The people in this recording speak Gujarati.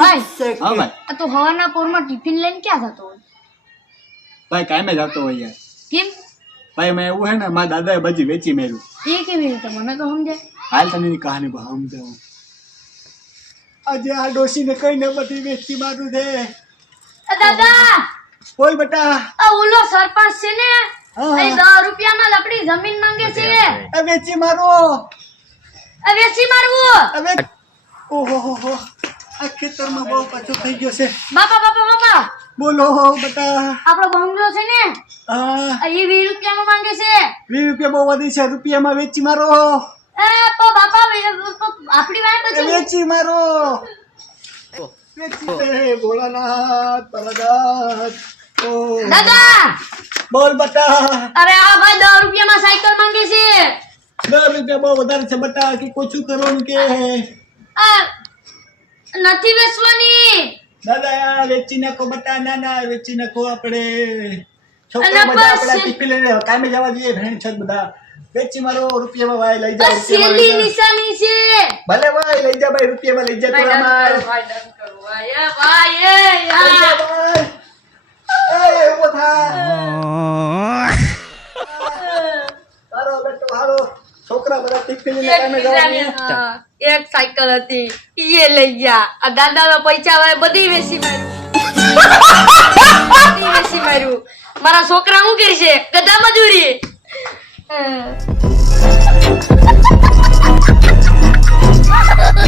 ભાઈ હા ભાઈ આ તો હવાના પોરમાં ટિફિન લઈને ક્યાં જતો હોય? ભાઈ કાયમે જતો હોય યાર કેમ? ભાઈ મેં એવું હે ને મારા દાદાએ બજી વેચી મેલું એ કેવી રીતે મને તો સમજાય. હાલ તને એની કહાની બહુ સમજાવું આજે આ ડોશીને કઈને બધી વેચી મારું છે દાદા બોલ બેટા આ ઓલો સરપંચ છે ને હા. એ 10 રૂપિયામાં આપણી જમીન માંગે છે. આ વેચી મારો આ વેચી મારવું. હવે ઓહો હો હો આ ખેતરમાં બહુ પાછો થઈ ગયો છે બાપા બોલો બેટા આપણો બંગલો છે ને હા આ એ 20 રૂપિયામાં માંગે છે. 20 રૂપિયા બહુ વધી છે રૂપિયામાં વેચી મારો એ તો બાપા આપણી વાત પછી વેચી મારો વેચી દે ભોળાનાથ ભોળાનાથ ઓ દાદા બોલ બેટા અરે આ ભાઈ 10 રૂપિયામાં સાયકલ માંગે છે. 10 રૂપિયા બહુ વધારે છે બેટા કે કોચું કરવાનું કે આ નથી વેચવાની. દાદા આ વેચી નાખો બેટા ના ના વેચી નાખો આપણે અને છોકરા બધા બસ આપણા ટિફિન લઈને કામે જવા જોઈએ ભેણ છે બધા વેચી મારો રૂપિયામાં ભાઈ લઈ જાઓ આ સેલી નિશાની છે. ભલે ભાઈ લઈ જા ભાઈ રૂપિયામાં લઈ જા થોડા માર ભાઈ ડન કરો ભાઈ એ ભાઈ એ લઈ જા યાર ભાઈ એ ઉભો થા તારો બેટો હાલો છોકરા બધા ટિફિન લઈને કામે જવા જોઈએ એક સાયકલ હતી એ લઈ ગયા. આ દાદાના પૈસા હોય બધી વેચી માર્યું. મારા છોકરા શું કરશે? ગધા મજૂરી.